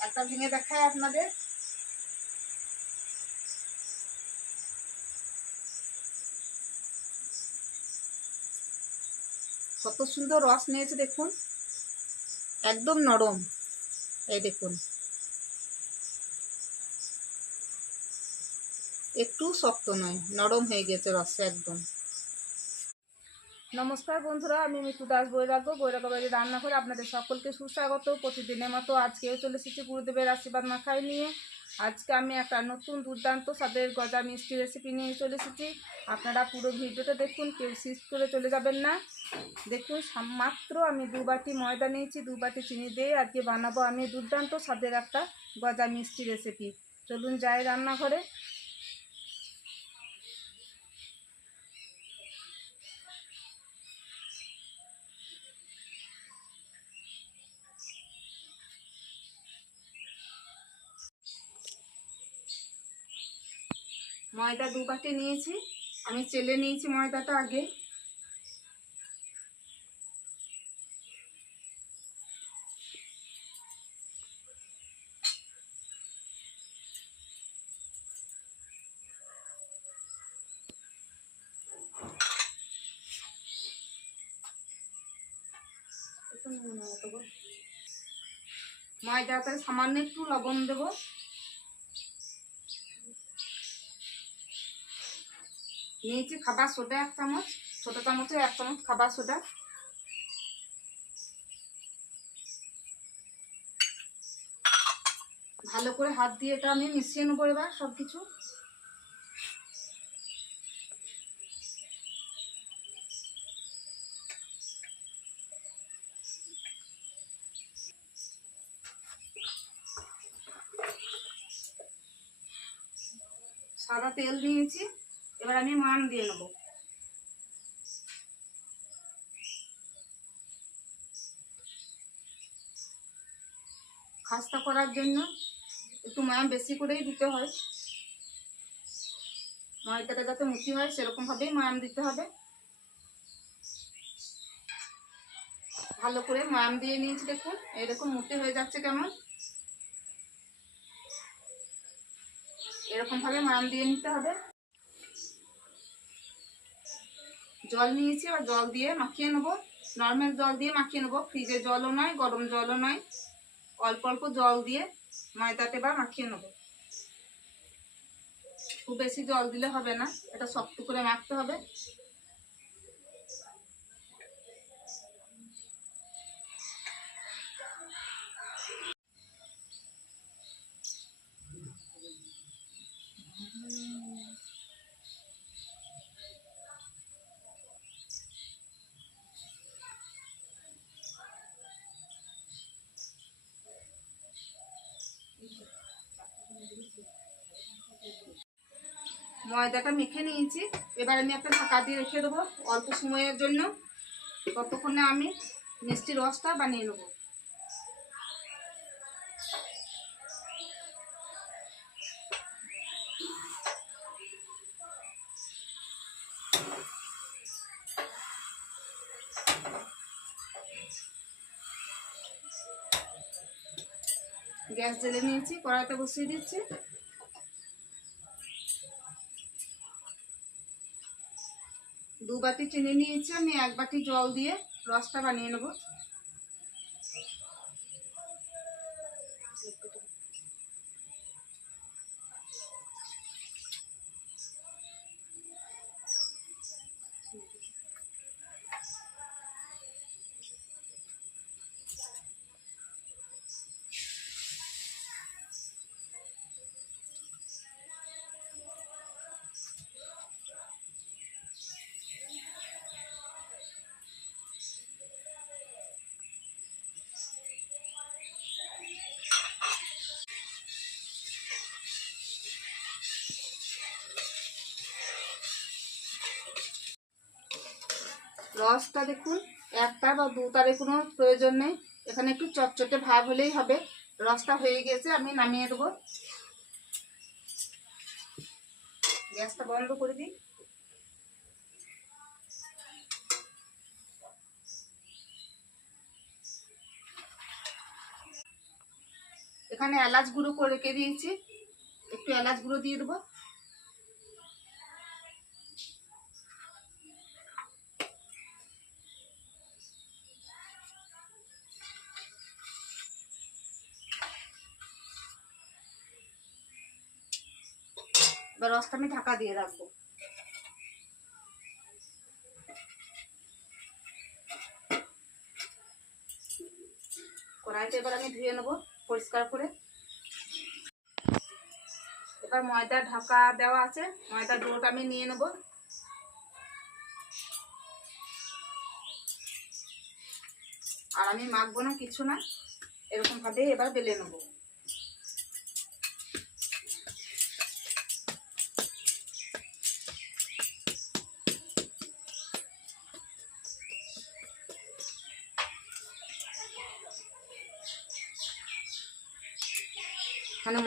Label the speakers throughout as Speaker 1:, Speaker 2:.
Speaker 1: একটা ভেঙে দেখায় আপনাদের। কত সুন্দর রস নিয়েছে দেখুন। একদম নরম। এই দেখুন। একটু শক্ত নয়, নরম হয়ে গেছে রসটা একদম। নমস্কার বন্ধুরা, আমি মিতু দাস বৈরাগ্য। বৈরাগ্য বাড়ি রান্না করে আপনাদের সকলকে সুস্বাগত। প্রতিদিনের মতো আজকেও চলে এসেছি গুরুদেবের আশীর্বাদ মাখাই নিয়ে। আজকে আমি একটা নতুন দুর্দান্ত স্বাদের গজা মিষ্টি রেসিপি নিয়ে চলে এসেছি। আপনারা পুরো ভিডিওটা দেখুন, কেউ সিস করে চলে যাবেন না। দেখুন মাত্র আমি দু বাটি ময়দা নিয়েছি, দু বাটি চিনি দিয়ে আজকে বানাবো আমি দুর্দান্ত স্বাদের একটা গজা মিষ্টি রেসিপি চলুন যাই রান্নাঘরে। ময়দা দু বাটি নিয়েছি। আমি চেলে নিয়েছি ময়দাটা আগে। ময়দাতে সামান্য একটু লবণ দেবো। নিয়েছি খাবার সোডা এক চামচ, ছোট চামচে এক চামচ খাবার সোডা। ভালো করে হাত দিয়ে এটা আমি মিশিয়ে নেব এবার সব কিছু সাদা তেল নিয়েছি। এবার আমি মান দিয়ে নেব। খাস্তা করার জন্য একটু ময়াম বেশি করেই দিতে হয়। ময়দাটা যাতে মুখি হয় সেরকম ভাবেই ময়াম দিতে হবে। ভালো করে ময়াম দিয়ে নিয়েছি দেখুন, এরকম মুটি হয়ে যাচ্ছে কেমন। এরকম ভাবে ময়াম দিয়ে নিতে হবে। জল নিয়েছি আর জল দিয়ে মাখিয়ে নেব। নর্মাল জল দিয়ে মাখিয়ে নেব। ফ্রিজে জলও নয়, গরম জলও নয়। অল্প অল্প জল দিয়ে ময়দাটা বা মাখিয়ে নেব। খুব বেশি জল দিলে হবে না, এটা শক্ত করে মাখতে হবে। ময়দাটা মেখে নিয়েছি। এবার আমি একটা ঢাকা দিয়ে রেখে দেবো অল্প সময়ের জন্য। ততক্ষণে আমি মিষ্টি রসটা বানিয়ে নেব। গ্যাস জ্বেলে নিয়েছি, কড়াইতে বসিয়ে দিচ্ছি। দু বাটি চিনি নিয়েছি আমি এক বাটি জল দিয়ে রসটা বানিয়ে নেব। রসটা দেখুন, একটা বা দুটারে কোনো প্রয়োজন নেই। এখানে একটু চটচটে ভাব হলেই হবে। রসটা হয়ে গেছে, আমি নামিয়ে দেবো। গ্যাসটা বন্ধ করে দিই। এখানে এলাচ গুঁড়ো করে রেখে দিয়েছি। একটু এলাচ গুঁড়ো দিয়ে দেবো। রসটা আমি ঢাকা দিয়ে রাখব। কড়াইতে এবার আমি ধুয়ে নেব পরিষ্কার করে। এবার ময়দা ঢাকা দেওয়া আছে ময়দা ডোটা আমি নিয়ে নেব। আর আমি মাখবো না, কিছু না এরকম ভাবে এবার বেলে নেব।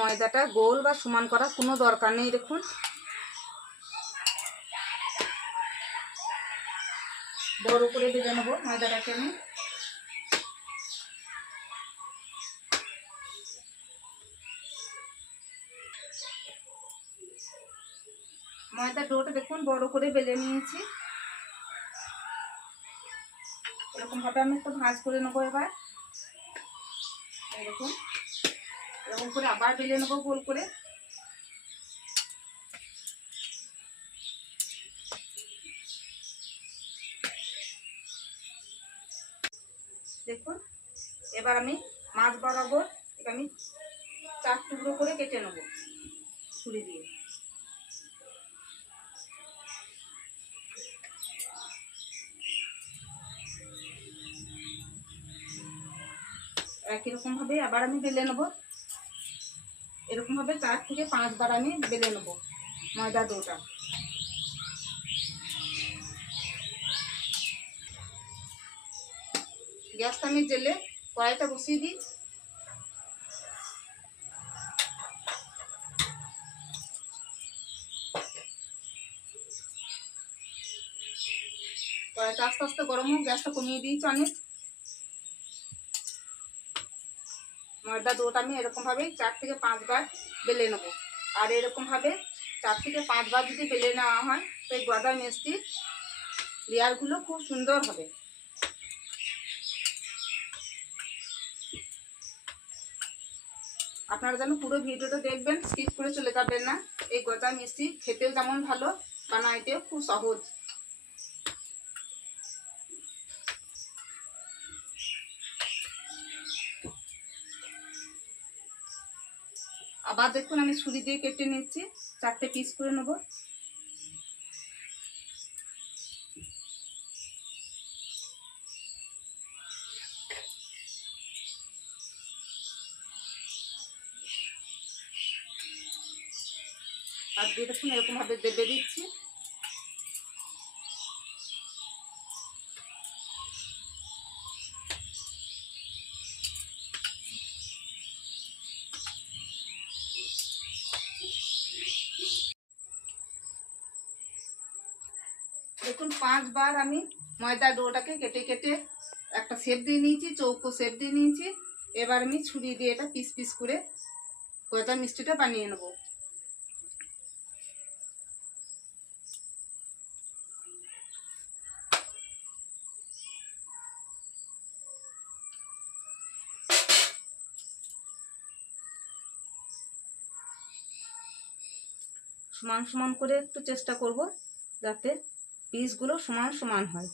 Speaker 1: ময়দাটা গোল বা সমান করার কোনো দরকার নেই, দেখুন। বড় করে বেলে নেব ময়দাটাকে আমি। ময়দা ডোটা দেখুন, বড় করে বেলে নিয়েছি। এরকম ভাবে আমি একটু ভাঁজ করে নেব এবার। দেখুন। এরকম করে আবার বেলে নেব গোল করে। দেখুন, এবার আমি মাছ বরাবর আমি চার টুকরো করে কেটে নেব ছুরি দিয়ে। একই রকম ভাবে আবার আমি বেলে নেব। এরকম ভাবে চার থেকে পাঁচবার আমি বেলে নেব ময়দা ডোটা গ্যাসটা আমি জেলে কড়াইটা বসিয়ে দিই। কড়াইটা আস্তে আস্তে গরম হোক, গ্যাসটা কমিয়ে দিয়েছি অনেক। ময়দা ডোটা আমি এরকমভাবেই চার থেকে পাঁচবার বেলে নেব। আর এরকমভাবে চার থেকে পাঁচবার যদি বেলে নেওয়া হয় তো এই গদা মিষ্টির লেয়ারগুলো খুব সুন্দর হবে। আপনারা যেন পুরো ভিডিওটা দেখবেন, স্কিপ করে চলে যাবেন না। এই গজা মিষ্টি খেতেও যেমন ভালো, বানাইতেও খুব সহজ। আবার দেখুন আমি ছুরি দিয়ে কেটে নিচ্ছি চারটে পিস করে নেব। আর দিয়ে দেখুন এরকমভাবে দেবে দিচ্ছি। পাঁচবার আমি ময়দা ডোটাকে কেটে কেটে একটা শেপ দিয়ে নিয়েছি, চৌকো শেপ দিয়ে নিয়েছি। এবার আমি ছুরি দিয়ে এটা পিস পিস করে গজা মিষ্টিটা বানিয়ে নেব। সমান সমান করে একটু চেষ্টা করব যাতে পিসগুলো সমান সমান হয়।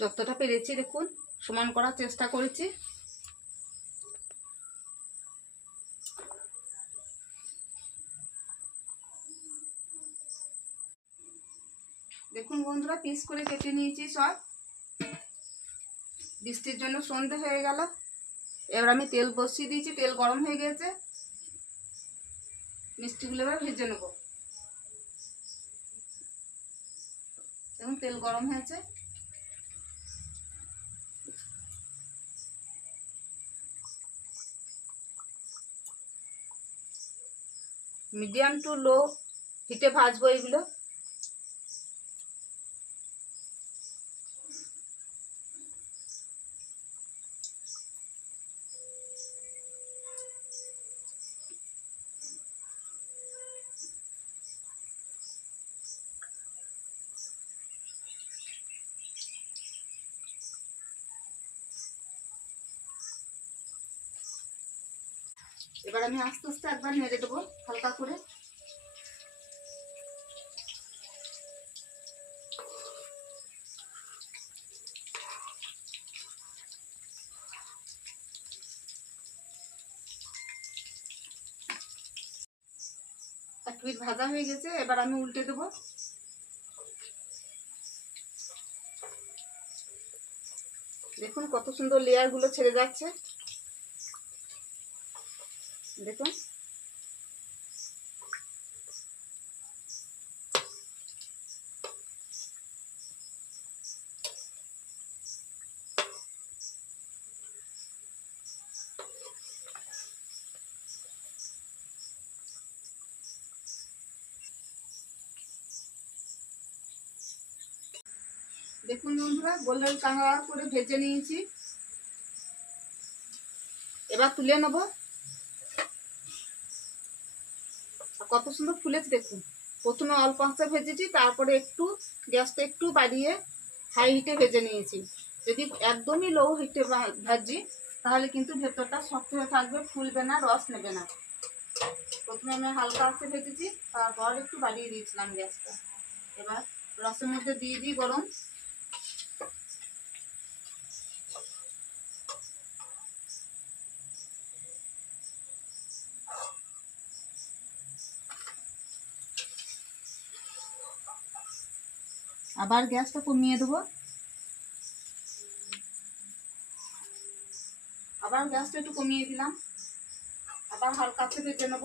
Speaker 1: যতটা পেরেছি দেখুন, সমান করার চেষ্টা করেছি। দেখুন বন্ধুরা পিস করে কেটে নিয়েছি সব। বৃষ্টির জন্য সন্ধে হয়ে গেল। এবার আমি তেল বসিয়ে দিয়েছি, তেল গরম হয়ে গেছে। মিষ্টিগুলো এবার ভেজে নেব। দেখুন, তেল গরম হয়েছে। মিডিয়াম টু লো হিটে ভাজবো এগুলো এবার আমি আস্তে আস্তে একবার নেড়ে দেবো, হালকা করে। পিঠ ভাজা হয়ে গেছে, এবার আমি উল্টে দেবো। দেখুন কত সুন্দর লেয়ারগুলো ছেড়ে যাচ্ছে। দেখুন। দেখুন বন্ধুরা গোল্ডেন কাঁকড়া করে ভেজে নিয়েছি। এবার তুলে নেব আর কত সুন্দর ফুলেছে দেখুন। প্রথমে অল্প আঁচে ভেজেছি, তারপরে একটু গ্যাসটা একটু বাড়িয়ে হাই হিটে ভেজে নিয়েছি। যদি একদমই লো হিটে ভাজি, তাহলে কিন্তু ভেতরটা শক্ত হয়ে থাকবে, ফুলবে না, রস নেবে না। প্রথমে আমি হালকা আঁচে ভেজেছি, তারপর একটু বাড়িয়ে দিয়েছিলাম গ্যাসটা। এবার রসের মধ্যে দিয়ে দিই গরম। আবার গ্যাসটা কমিয়ে দেবো। আবার গ্যাসটা একটু কমিয়ে দিলাম। আবার হালকা থেকে নেব।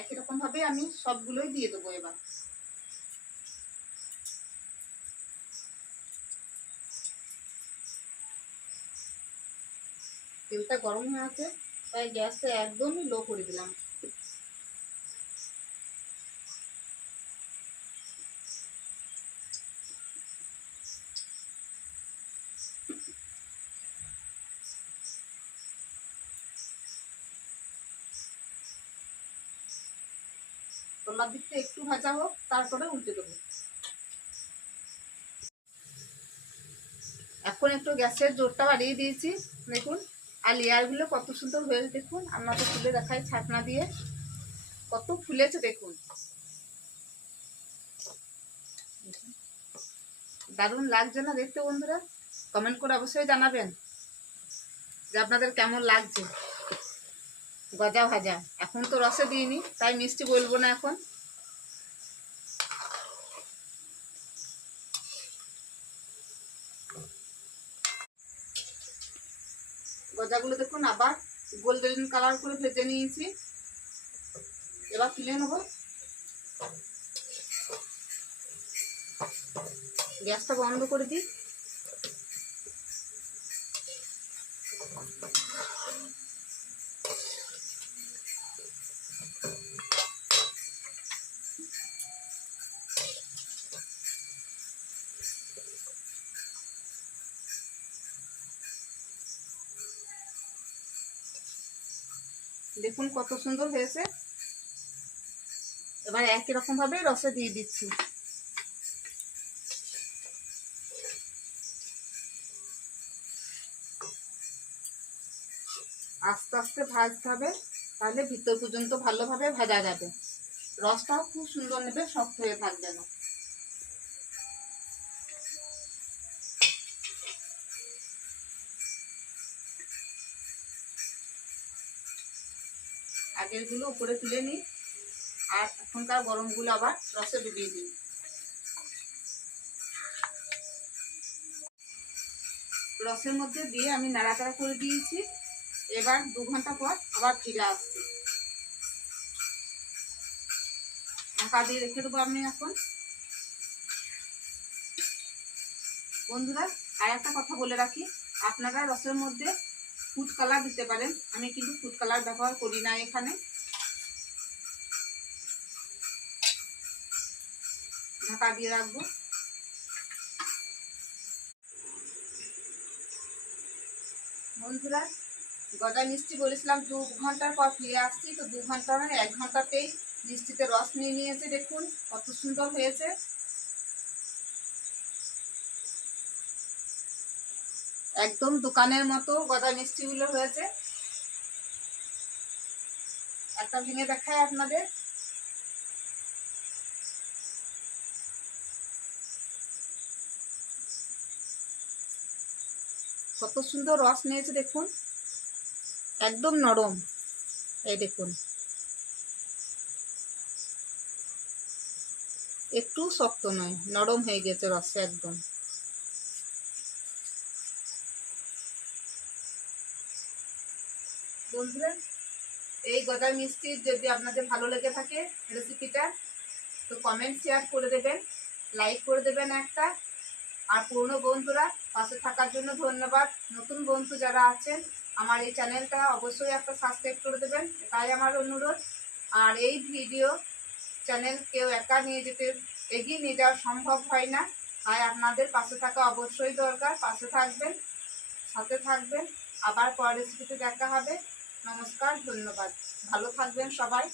Speaker 1: একই রকম ভাবে আমি সবগুলোই দিয়ে দেবো এবার। তেলটা গরম হয়ে আছে, তাই গ্যাসটা একদমই লো করে দিলাম। তোলার দিকটা একটু ভাজা হোক, তারপরে উল্টে দেবো। এখন একটু গ্যাসের জোরটা বাড়িয়ে দিয়েছি। দেখুন, আর লেয়ারগুলো কত সুন্দর হয়েছে, দেখুন। আপনাদের তুলে দেখাই ছাকনা দিয়ে। কত ফুলেছে, দেখুন। দারুণ লাগছে না দেখতে বন্ধুরা? কমেন্ট করে অবশ্যই জানাবেন যে আপনাদের কেমন লাগছে। গজা ভাজা। এখন তো রসে দিইনি, তাই মিষ্টি বলব না এখন। গজাগুলো দেখুন, আবার গোল্ডেন কালার করে ভেজে নিয়েছি। এবার তুলে নেব। গ্যাসটা বন্ধ করে দিই। দেখুন কত সুন্দর হয়েছে। এবার একই রকমভাবে রসে দিয়ে দিচ্ছি। আস্তে আস্তে ভাজতে হবে, তাহলে ভিতর পর্যন্ত ভালোভাবে ভাজা যাবে। রসটাও খুব সুন্দর নেবে, শক্ত হয়ে থাকবে না। আগেরগুলো উপরে তুলে নিই। আর এখনকার গরমগুলো আবার রসে ডুবিয়ে দিই। রসের মধ্যে দিয়ে আমি নাড়াচাড়া করে দিয়েছি। এবার দু ঘণ্টা পর আবার ফিরে আসছি। ঢাকা দিয়ে রেখে দেবো আমি এখন। বন্ধুরা, আর একটা কথা বলে রাখি। আপনারা রসের মধ্যে ফুড কালার দিতে পারেন। আমি কিন্তু ফুড কালার ব্যবহার করি না এখানে। ঢাকা দিয়ে রাখব। বন্ধুরা, গজা মিষ্টি বলেছিলাম, দু ঘণ্টার পর ফিরে আসছি। তো দু ঘণ্টা মানে এক ঘন্টাতেই মিষ্টিতে রস নিয়ে নিয়েছে, দেখুন কত সুন্দর হয়েছে। একদম দোকানের মতো গজা মিষ্টিগুলো হয়েছে। একটা ভেঙে দেখায় আপনাদের। কত সুন্দর রস নিয়েছে দেখুন। একদম নরম। এই দেখুন। একটু শক্ত নয়, নরম হয়ে গেছে রসে একদম। বন্ধুরা এই গজা মিষ্টির যদি আপনাদের ভালো লেগে থাকে রেসিপিটা তো কমেন্ট শেয়ার করে দেবেন লাইক করে দেবেন একটা। আর পুরনো বন্ধুরা পাশে থাকার জন্য ধন্যবাদ। নতুন বন্ধু যারা আছেন, আমার এই চ্যানেলটা অবশ্যই একটা সাবস্ক্রাইব করে দেবেন তাই আমার অনুরোধ। আর এই ভিডিও চ্যানেল কেউ একা নিয়ে যেতে, এগিয়ে নিয়ে যাওয়া সম্ভব হয় না। তাই আপনাদের পাশে থাকা অবশ্যই দরকার। পাশে থাকবেন, সাথে থাকবেন। আবার পরের রেসিপিতে দেখা হবে। নমস্কার ধন্যবাদ। ভালো থাকবেন সবাই।